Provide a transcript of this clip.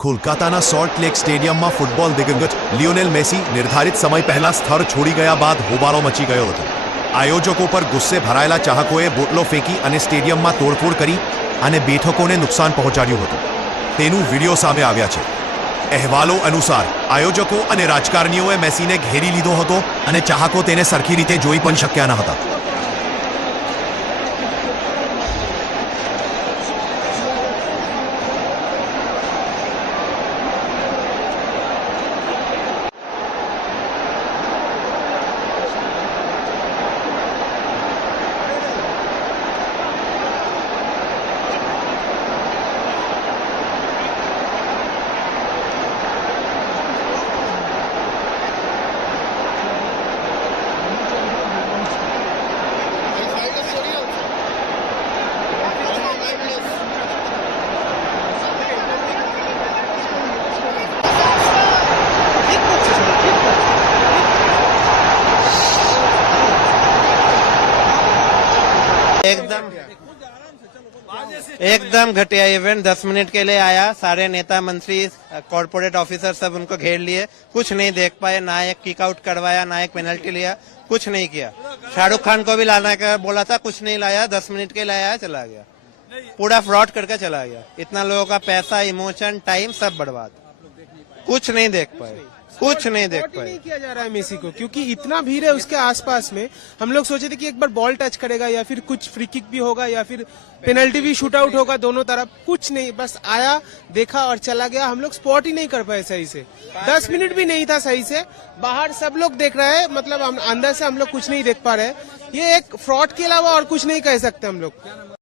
કોલકાતાના salt lake સ્ટેડિયમમાં football દિગ્ગજ લિયોનેલ મેસી નિર્ધારિત સમય પહેલા સ્થળ છોડી ગયા બાદ હોબાળો મચી ગયો હતો। આયોજકો પર ગુસ્સે ભરાયેલા ચાહકોએ બોટલો ફેંકી અને સ્ટેડિયમમાં તોડફોડ કરી અને બેઠકોને નુકસાન પહોંચાડ્યું હતું। તેનું વિડીયો સામે આવ્યા છે। અહેવાલો અનુસાર આયોજકો અને રાજકારણીઓએ મેસીને ઘેરી લીધો હતો અને ચાહકો તેને સરખી રીતે જોઈ પણ શક્યા ન હતા। एकदम घटिया इवेंट। 10 मिनट के लिए आया, सारे नेता मंत्री कॉर्पोरेट ऑफिसर सब उनको घेर लिए, कुछ नहीं देख पाए, ना एक किक आउट करवाया ना एक पेनल्टी लिया, कुछ नहीं किया। शाहरुख खान को भी लाना का बोला था, कुछ नहीं लाया, 10 मिनट के लिए आया चला गया, पूरा फ्रॉड करके चला गया। इतना लोगों का पैसा, इमोशन, टाइम सब बर्बाद, कुछ नहीं देख पाए, कुछ नहीं देख पाए। नहीं किया जा रहा है मेसी को, क्योंकि इतना भीड़ है उसके आसपास में। हम लोग सोचे थे कि एक बार बॉल टच करेगा या फिर कुछ फ्री किक भी होगा या फिर पेनल्टी भी शूट आउट होगा, दोनों तरफ कुछ नहीं, बस आया, देखा और चला गया। हम लोग स्पॉट ही नहीं कर पाए सही से, 10 मिनट भी नहीं था सही से। बाहर सब लोग देख रहे हैं, मतलब अंदर से हम लोग कुछ नहीं देख पा रहे। ये एक फ्रॉड के अलावा और कुछ नहीं कह सकते हम लोग।